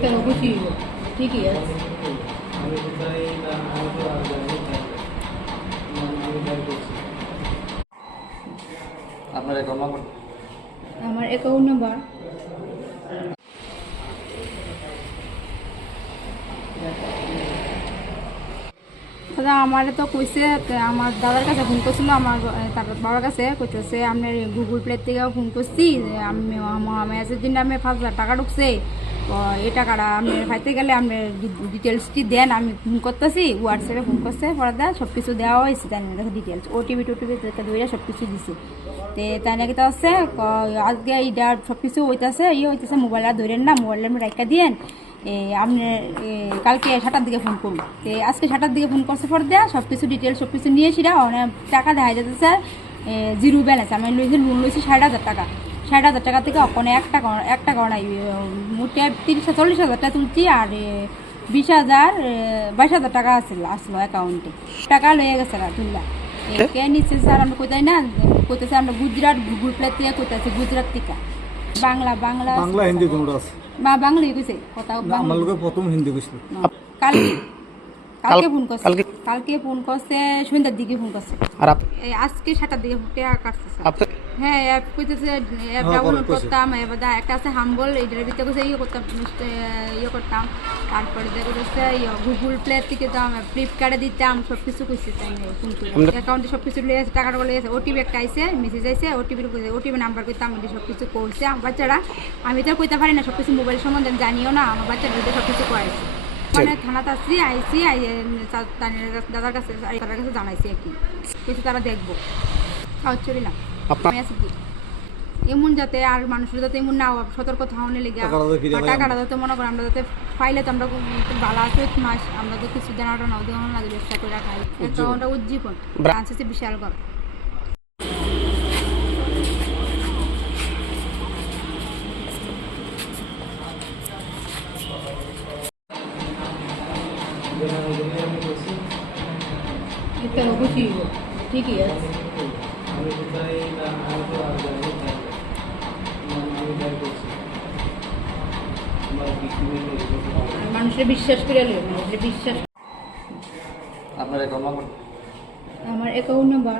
কেন খুশি ঠিকই আছে। আপনার অ্যাকাউন্ট নাম্বার? আমার অ্যাকাউন্ট নাম্বার দাদা আমার তো কইছে আমার দাদার কাছে ফোন করছিল, আমার তার বাবার কাছে কইতেছে আপনার গুগল প্লে থেকে ফোন করছি, আমি মেসেজ দিন আমি 5,000 টাকা ঢুকছে, এই টাকাটা আপনি পাইতে গেলে আপনি ডিটেলসটি দেন। আমি ফোন করতেছি, হোয়াটসঅ্যাপে ফোন করছে, পরে দেয় সব কিছু দেওয়া হয়েছে, তাই কাছে ডিটেলস ওটিপি টোটিপি ধরে সব কিছু দিছে। তো তাই নাকি তো আছে আজকে এইটা সব কিছু হইতেছে, হইতেছে মোবাইল আর ধরেন না, মোবাইল আপনি রাখা দিয়েন, আপনি কালকে 7টার দিকে ফোন করুন। তো আজকে 7টার দিকে ফোন করছে, পর দেয়া সব কিছু ডিটেলস সব কিছু নিয়ে সেটা অনেক টাকা দেখা যাচ্ছে স্যার জিরো ব্যালেন্স। আমি লইছি লোন লইছি 60,000 টাকা, 60,000 টাকা থেকে ওখানে এক টাকা নাই, মোটে 40,000 টাকা তুলছি, আর 22,000 টাকা আসলো অ্যাকাউন্টে, টাকা লয়ে গেছে তুললা। কে নিচ্ছে স্যার আমরা কোথায় না কইতেছে আমরা গুজরাট গুগল প্লে থেকে কইতেছে, গুজরাট থেকে। বাংলা বাংলা বাংলা হিন্দি কোনটা আছে? বাংলাই কইছে কথা, আমার লোকে প্রথম হিন্দি কইছিল। কালকে ফোন করছে, কালকে ফোন করছে সন্ধ্যার দিকে ফোন করছে, আর আজকে 7টার দিকে টাকা কাটছে স্যার। হ্যাঁ অ্যাপ কইতেছে, অ্যাপ ডাউনলোড করতাম, এবার একটা আছে হাম্বল, এইটার ভিতরে কইছে করতাম, করতাম। তারপরে দেখো হচ্ছে গুগল প্লে থেকে দাম, ফ্লিপকার্টে দিতাম, সব কিছু কইছে, তাই ফোন করে অ্যাকাউন্টে সব কিছু লিয়ে আছে, টাকাটা লিয়ে আছে, ওটিপি একটা আইছে, মেসেজ আইছে, ওটিপি নাম্বার কইতাম, আমি সব কিছু করছে আমার বাচ্চারা। আমি তো কইতে পারি না সব কিছু, মোবাইল সম্বন্ধে জানিও না, আমার বাচ্চারা সব কিছু করাইছে। মানে থানাতে আসছি, আইসি দাদার কাছে তার কাছে জানাইছি আর কি, কিছু তারা দেখবো চলি না আছি কি এমন, যাতে আর মানুষের যাতে এমন না সতর্ক থাউনে লেগে টাকাটা যাতে মনে করেন আমরা যাতে ফাইলে তো আমরা ভালো আছে মাস, আমরা তো কিছু জানাটা না দেওয়া লাগে, ব্যবসা করে খাই, অ্যাকাউন্টটা উজ্জীবন আছে বিশাল ঘর। কেন খুশি ঠিকই আছে। মানুষের বিশ্বাস করে মানুষের বিশ্বাস। আপনার অ্যাকাউন্ট নাম্বার? আমার অ্যাকাউন্ট নাম্বার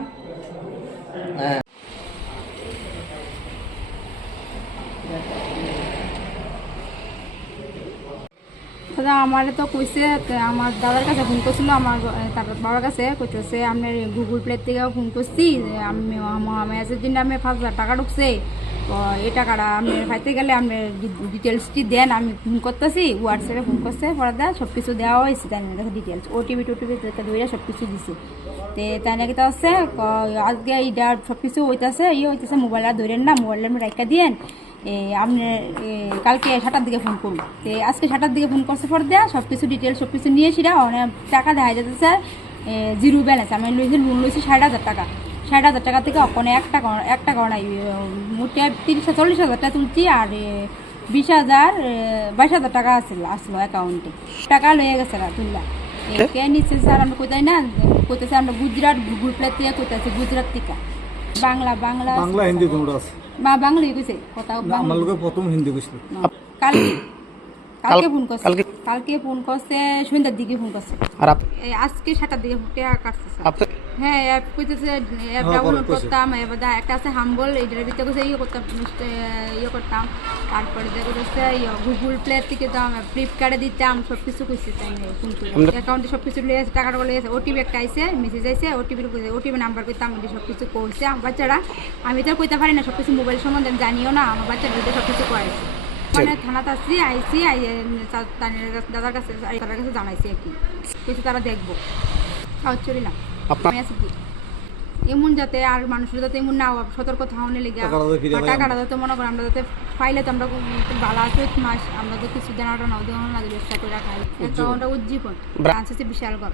দাদা আমার তো কইছে আমার দাদার কাছে ফোন করছিল, আমার তার বাবার কাছে কইতেছে আপনার গুগল প্লে থেকে ফোন করছি, আমি মেসেজ দিন আমি 5,000 টাকা ঢুকছে, এই টাকাটা আপনি পাইতে গেলে আপনি ডিটেলসটি দেন। আমি ফোন করতেছি, হোয়াটসঅ্যাপে ফোন করছে, পরে দেয় সব কিছু দেওয়া হয়েছে, তাই কাছে ডিটেলস ওটিপি টোটিপি ধরে সব কিছু দিছে। তো তাই নাকি তো আছে আজকে এইটা সব কিছু হইতেছে, হইতেছে মোবাইল আর ধরেন না, মোবাইল আপনি রাখা দিয়েন, আপনি কালকে 7টার দিকে ফোন করুন। তো আজকে 7টার দিকে ফোন করছে, পর দেয়া সব কিছু ডিটেলস সব কিছু নিয়ে সেটা অনেক টাকা দেখা যাচ্ছে স্যার জিরো ব্যালেন্স। আমি লইছি লোন লইছি 60,000 টাকা, 60,000 টাকা থেকে ওখানে এক টাকা নাই, মোটে 40,000 টাকা তুলছি, আর 22,000 টাকা আসলো অ্যাকাউন্টে, টাকা লয়ে গেছে তুললা। কে নিচ্ছে স্যার আমরা কোথায় না কইতেছে আমরা গুজরাট গুগল প্লে থেকে কইতেছে, গুজরাট থেকে। বাংলা বাংলা বাংলা হিন্দি কোনটা আছে? বাংলাই কইছে কথা, আমার লোকে প্রথম হিন্দি কইছিল। কালকে ফোন করছে, কালকে ফোন করছে সন্ধ্যার দিকে ফোন করছে, আর আজকে 7টার দিকে টাকা কাটছে স্যার। হ্যাঁ অ্যাপ কইতেছে, অ্যাপ ডাউনলোড করতাম, এবার একটা আছে হাম্বল, এইটার ভিতরে কইছে করতাম, করতাম। তারপরে দেখো হচ্ছে গুগল প্লে থেকে দাম, ফ্লিপকার্টে দিতাম, সব কিছু কইছে, তাই ফোন করে অ্যাকাউন্টে সব কিছু লিয়ে আছে, টাকাটা লিয়ে আছে, ওটিপি একটা আইছে, মেসেজ আইছে, ওটিপি নাম্বার কইতাম, আমি সব কিছু করছে আমার বাচ্চারা। আমি তো কইতে পারি না সব কিছু, মোবাইল সম্বন্ধে জানিও না, আমার বাচ্চারা সব কিছু করাইছে। মানে থানাতে আসছি, আইসি দাদার কাছে তার কাছে জানাইছি আর কি, কিছু তারা দেখবো চলি না আছি কি এমন, যাতে আর মানুষের যাতে এমন না সতর্ক থাউনে লেগে টাকাটা যাতে মনে করেন আমরা যাতে ফাইলে তো আমরা ভালো আছে মাস, আমরা তো কিছু জানাটা না দেওয়া লাগে, ব্যবসা করে খাই, অ্যাকাউন্টটা উজ্জীবন আছে বিশাল ঘর।